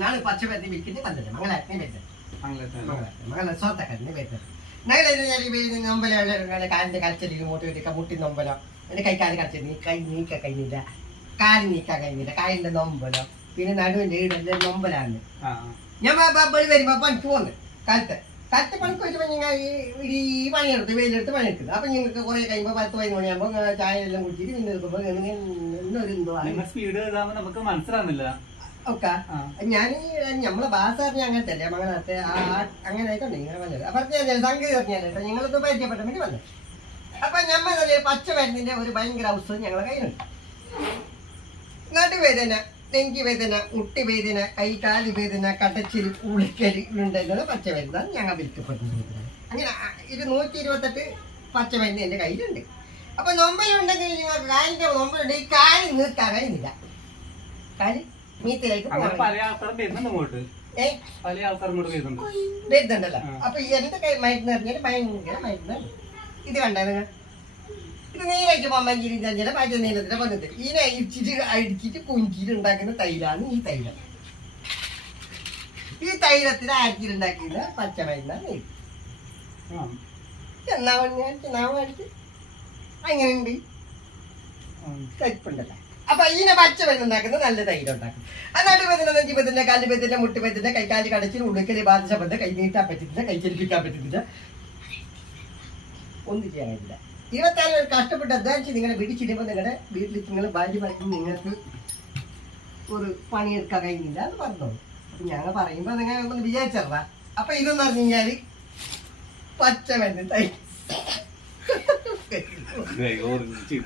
ನಾನು ಪಚ್ಚಬೆತ್ತಿ ಬಿಕ್ಕಿದ್ದೆ ಬಂದಿದ್ದೆ ಮಂಗಳಾರನೇ ಬೇಯ್ತದೆ ಮಂಗಳ ಸೋತಕನೇ ಬೇಯ್ತದೆ ನಗರ നൊമ്പല കാലിന്റെ കരച്ചിൽ മൂട്ട് മുട്ടി നൊമ്പലോ എന്റെ കൈക്കാല് കരച്ചിൽ കൈ നീക്കാൻ കഴിഞ്ഞില്ല കാല് നീക്കാൻ കഴിഞ്ഞില്ല കാലിന്റെ നൊമ്പലോ പിന്നെ നടുവിന്റെ ഈടന്റെ നൊമ്പലാണ് ഞാൻ വരുമ്പോ പണിക്ക് പോകുന്നത് കാലത്ത് പണിക്ക് വെച്ചപ്പോ ഞങ്ങൾ ഈ പണിയെടുത്ത് വെയിലെടുത്ത് പണിയെടുക്കുന്നത് അപ്പൊ നിങ്ങൾക്ക് കുറെ കഴിയുമ്പോ 10-15 മണിയാകുമ്പോ ചായ എല്ലാം കുടിച്ചിട്ട് പിന്നെ എടുക്കുമ്പോ ഇന്നൊരു സ്പീഡ് നമുക്ക് മനസ്സിലാവുന്നില്ല ഒക്കെ ഞാൻ നമ്മളെ ഭാഷ അറിഞ്ഞ അങ്ങനത്തെ അല്ലേ മംഗളത്തെ അങ്ങനെ ആയിക്കോട്ടെ ഇങ്ങനെ പറഞ്ഞത് പറഞ്ഞ സംഗീതം അറിഞ്ഞാലോ ഞങ്ങളത് പരിചയപ്പെട്ട വേണ്ടി വന്നത് അപ്പൊ നമ്മൾ പച്ച മരുന്നിന്റെ ഒരു ഭയങ്കര ഔഷധം ഞങ്ങളെ കയ്യിലുണ്ട് നടുവേദന നെഞ്ചി വേദന മുട്ടി വേദന കൈകാല് വേദന കടച്ചിൽ ഉളിക്കല് ഉണ്ടെന്നത് പച്ച മരുന്നാണ് ഞങ്ങൾ വിൽക്കപ്പെടുന്നത് അങ്ങനെ 128 പച്ച മരുന്ന് എൻ്റെ കയ്യിലുണ്ട് അപ്പൊ നൊമ്പലുണ്ടെങ്കിൽ നിങ്ങൾക്ക് കാലിന്റെ നൊമ്പലുണ്ട് ഈ കാല് നീക്കാൻ കഴിയുന്നില്ല കാല് വരുന്നുണ്ടല്ലോ അപ്പൊ എന്റെ മരുന്ന് പറഞ്ഞാല് ഭയങ്കര മരുന്നാണ് ഇത് കണ്ടേ നിങ്ങൾ ഇത് നീരായിട്ട് പമ്പഞ്ചിരി ചഞ്ചല പച്ച നീലത്തിന്റെ വന്നത് ഇതിനെ അടിച്ചിട്ട് കുഞ്ചിട്ട് ഉണ്ടാക്കുന്ന തൈലാണ് ഈ തൈലം ഈ തൈലത്തിന് അരിച്ചിട്ടുണ്ടാക്കുന്ന പച്ചമരുന്നാണ് എന്നാ അടിച്ച് അങ്ങനെയുണ്ട് കയ്പുണ്ടല്ലോ അപ്പൊ ഇതിനെ പച്ച മരുന്നുണ്ടാക്കുന്നത് നല്ല തൈലം ഉണ്ടാക്കും ആ നടുവേദന നെഞ്ചിപ്പത്തിന്റെ കാലുപത്തിന്റെ മുട്ടുപത്തിന്റെ കൈക്കാല് കടച്ചിൽ ഉടുക്കല് ബാധിച്ചപ്പത്തെ കൈ നീട്ടാൻ പറ്റുന്നില്ല കൈ ചലിപ്പിക്കാൻ പറ്റുന്നില്ല ഒന്നും ചെയ്യാൻ കഴിയില്ല 24 കഷ്ടപ്പെട്ട് അധ്വാനിച്ച് നിങ്ങളെ പിടിച്ചിടുമ്പോൾ നിങ്ങളുടെ വീട്ടിൽ നിങ്ങൾ ഭാര്യ പറയും നിങ്ങൾക്ക് ഒരു പണിയെടുക്കാൻ കഴിയുന്നില്ല എന്ന് പറഞ്ഞോളൂ അപ്പൊ ഞങ്ങൾ പറയുമ്പോ നിങ്ങൾ ഒന്ന് വിചാരിച്ചറാ അപ്പൊ ഇതെന്ന് പറഞ്ഞു കഴിഞ്ഞാല് പച്ച മരുന്ന് തൈ